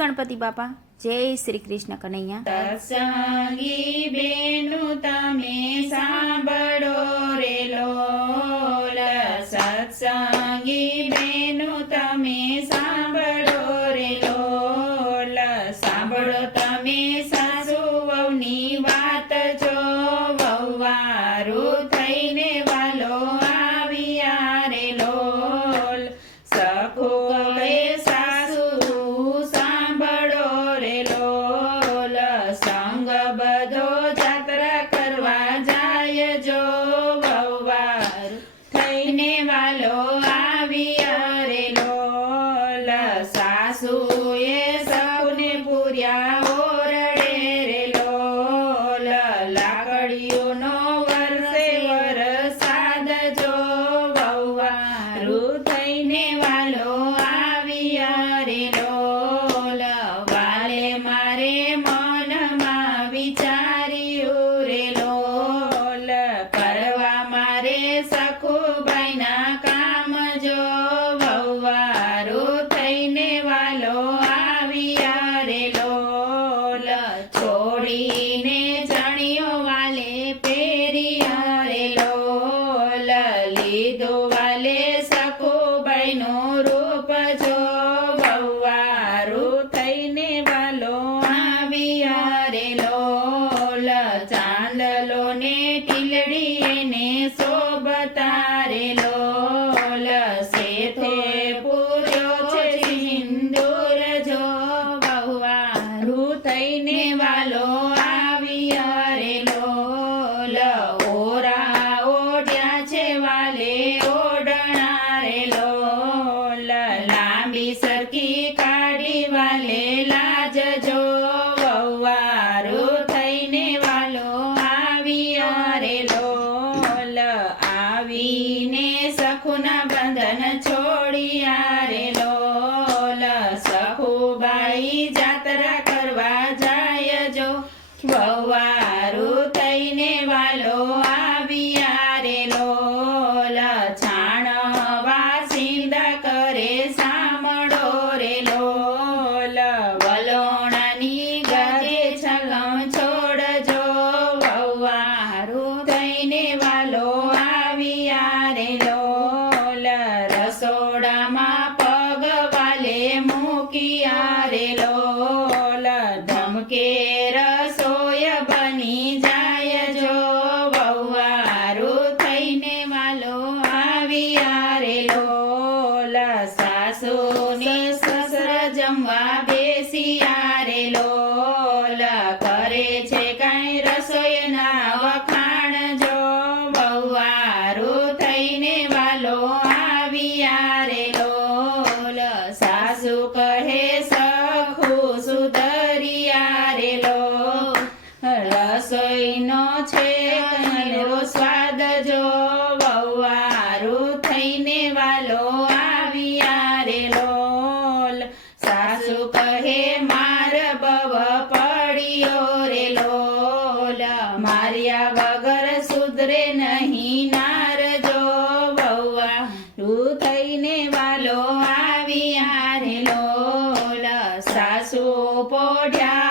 ગણપતિ બાપા. જય શ્રી કૃષ્ણ કનૈયા. સત્સંગી બેનું તમે સાસુએ સૌને પૂર્યા ઓરડે રે લોલ લાકડીઓનો વરસે વરસાદ જો વહુવારું થઈને આવીને સખુના બંધન છોડ્યા મૂક્યા રે લોલ ધમકે રસોય બની જાય જો. વહુવારું થઈને વાલો આવ્યા રે લોલ સાસુ ને સસર જમવા બેસિયા રે લોલ કરે છે કાંઈ રસોઈના વખાણ જો. વહુવારું થઈને વાલો આવ્યા છે કનેરો સ્વાદ જો વહુવારું થઈને વાલો આવ્યા રે લોલ. સાસુ કહે, માર બવ પડ્યો રે લોલ. માર્યા વગર સુધરે નહીં નાર જો વહુવારું થઈને વાલો આવ્યા રે લોલ. સાસુ પોઢ્યા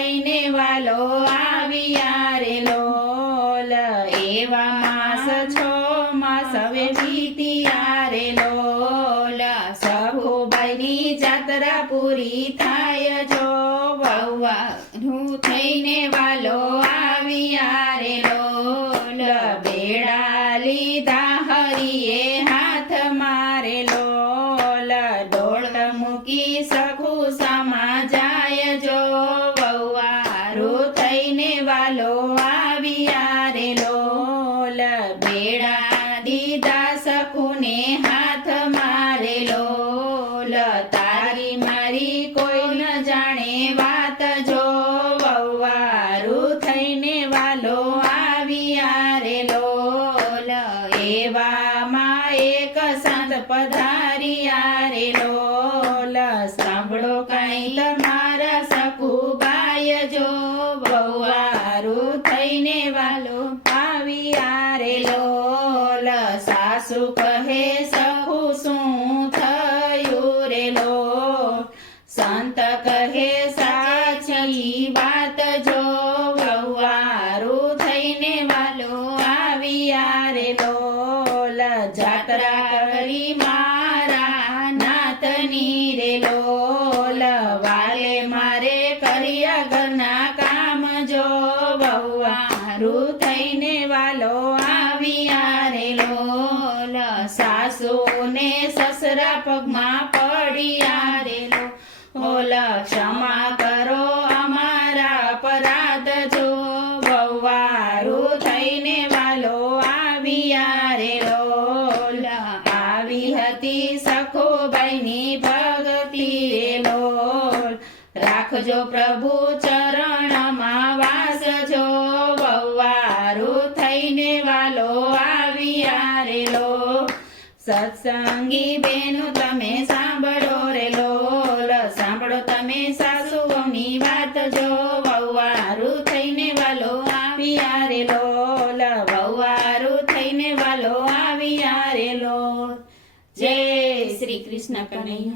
થઈને વાલો આવ્યા રે લોલ. એવા માસ છો, માસ હવે વીત્યા રે લોલ. સખુબાઈની જાત્રા પૂરી થાય જો. વહુવારું થઈને વાલો આવ્યા રે લોલ. પધારિયા રે લોલ. સાંભળો કાંઈ તમારા સખુબાય જો. બહુવારું થઈને વાલો પાવ્યા રે લોલ. સાસુ કહે સહુ શું થયું રે લો સંત કહે, સાચી વાત જો સાસુ ને સસરા પગમાં પડ્યા રે લો ઓલ ક્ષમા કરો અમારા અપરાધ જો. વવારું થઈને વાલો આવ્યા રેલો. આવી હતી સખોબાઈની ની રે રેલો. રાખજો પ્રભુ સત્સંગી બેનો, તમે સાંભળો રે લોલ. સાંભળો તમે સાસુઓની વાત જો. વવારું થઈને વાલો આવ્યા રે લોલ. વવારું થઈને વાલો આવ્યા રે લોલ. જય શ્રી કૃષ્ણ કનૈયા.